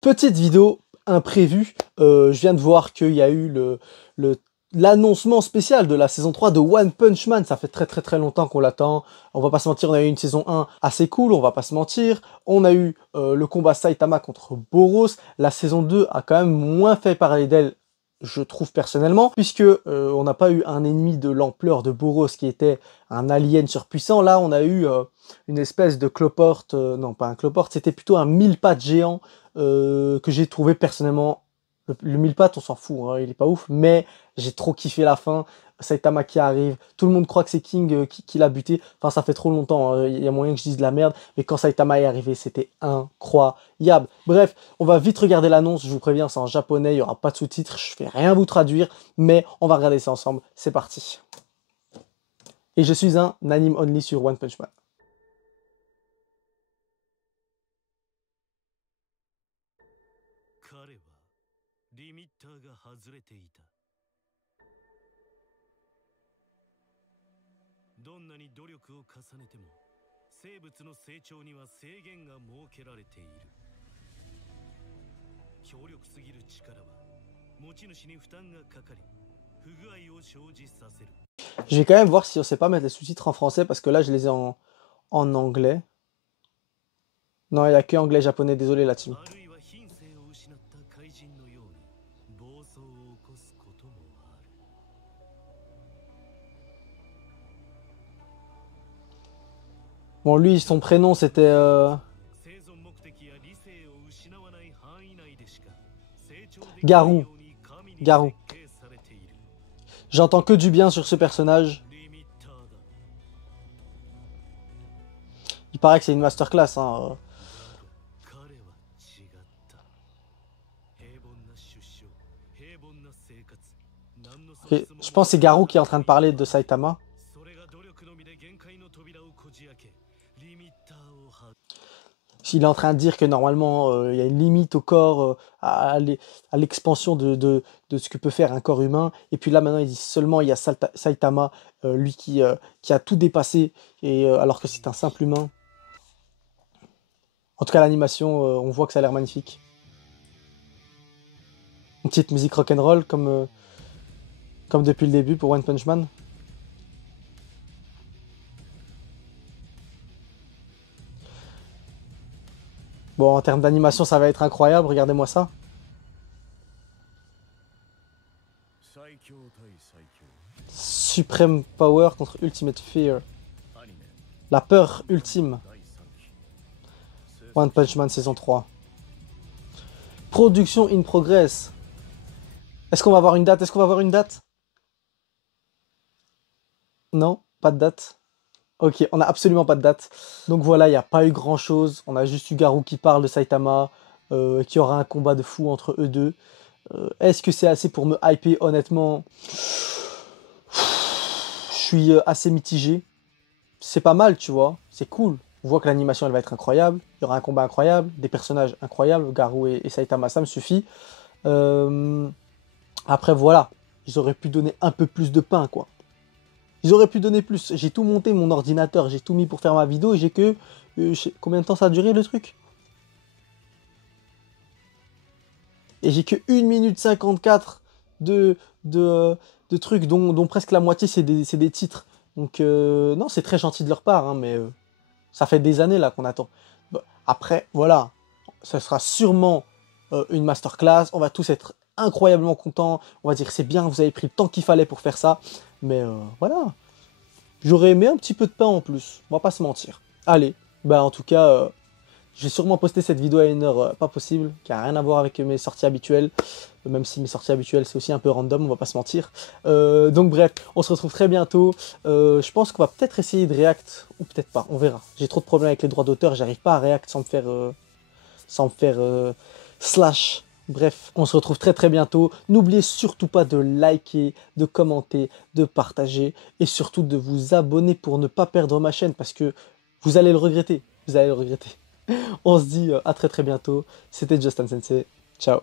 Petite vidéo imprévue, je viens de voir qu'il y a eu l'annoncement spécial de la saison 3 de One Punch Man. Ça fait très longtemps qu'on l'attend. On va pas se mentir, on a eu une saison 1 assez cool, on va pas se mentir. On a eu le combat Saitama contre Boros. La saison 2 a quand même moins fait parler d'elle, je trouve personnellement, puisque on n'a pas eu un ennemi de l'ampleur de Boros qui était un alien surpuissant. Là, on a eu une espèce de cloporte, non pas un cloporte, c'était plutôt un mille-pattes géant que j'ai trouvé personnellement. Le mille-pattes, on s'en fout, hein, il est pas ouf, mais j'ai trop kiffé la fin. Saitama qui arrive, tout le monde croit que c'est King qui l'a buté. Enfin, ça fait trop longtemps, hein, il y a moyen que je dise de la merde, mais quand Saitama est arrivé, c'était incroyable. Bref, on va vite regarder l'annonce, je vous préviens, c'est en japonais, il n'y aura pas de sous-titres, je fais rien vous traduire, mais on va regarder ça ensemble, c'est parti. Et je suis un anime only sur One Punch Man. 彼はリミッターが外れていた。どんなに努力を重ねても生物の成長には制限が設けられている。強力すぎる力は持ち主に負担がかかり不具合を生じさせる。 Je vais quand même voir si on sait pas mettre les sous-titres en français parce que là je les ai en anglais. Non, il n'y a que anglais japonais, désolé la team. Bon, lui, son prénom c'était Garou. Garou. J'entends que du bien sur ce personnage. Il paraît que c'est une masterclass, hein. Okay, je pense que c'est Garou qui est en train de parler de Saitama. Il est en train de dire que normalement il y a une limite au corps, à l'expansion de ce que peut faire un corps humain. Et puis là maintenant il dit seulement il y a Saitama, lui qui a tout dépassé, et, alors que c'est un simple humain. En tout cas l'animation, on voit que ça a l'air magnifique. Une petite musique rock'n'roll comme depuis le début pour One Punch Man. Bon, en termes d'animation, ça va être incroyable, regardez-moi ça. Supreme Power contre Ultimate Fear. La peur ultime. One Punch Man saison 3. Production in progress. Est-ce qu'on va avoir une date? Est-ce qu'on va avoir une date? Non, pas de date. Ok, on n'a absolument pas de date. Donc voilà, il n'y a pas eu grand chose. On a juste eu Garou qui parle de Saitama, qui aura un combat de fou entre eux deux. Est-ce que c'est assez pour me hyper? Honnêtement, je suis assez mitigé. C'est pas mal, tu vois. C'est cool. On voit que l'animation, elle va être incroyable. Il y aura un combat incroyable, des personnages incroyables. Garou et Saitama, ça me suffit. Après, voilà. Ils auraient pu donner un peu plus de pain, quoi. Ils auraient pu donner plus. J'ai tout monté, mon ordinateur, j'ai tout mis pour faire ma vidéo et j'ai que... combien de temps ça a duré le truc? Et j'ai que 1 minute 54 de trucs dont presque la moitié c'est des titres. Donc non, c'est très gentil de leur part, hein, mais ça fait des années là qu'on attend. Bon, après, voilà, ça sera sûrement une masterclass. On va tous être incroyablement contents. On va dire c'est bien, vous avez pris le temps qu'il fallait pour faire ça. Mais voilà, j'aurais aimé un petit peu de pain en plus, on va pas se mentir. Allez, bah en tout cas, je vais sûrement poster cette vidéo à une heure pas possible, qui a rien à voir avec mes sorties habituelles, même si mes sorties habituelles c'est aussi un peu random, on va pas se mentir. Donc bref, on se retrouve très bientôt. Je pense qu'on va peut-être essayer de react, ou peut-être pas, on verra. J'ai trop de problèmes avec les droits d'auteur, j'arrive pas à react sans me faire slash. Bref, on se retrouve très bientôt. N'oubliez surtout pas de liker, de commenter, de partager et surtout de vous abonner pour ne pas perdre ma chaîne parce que vous allez le regretter. Vous allez le regretter. On se dit à très bientôt. C'était Justin Sensei. Ciao.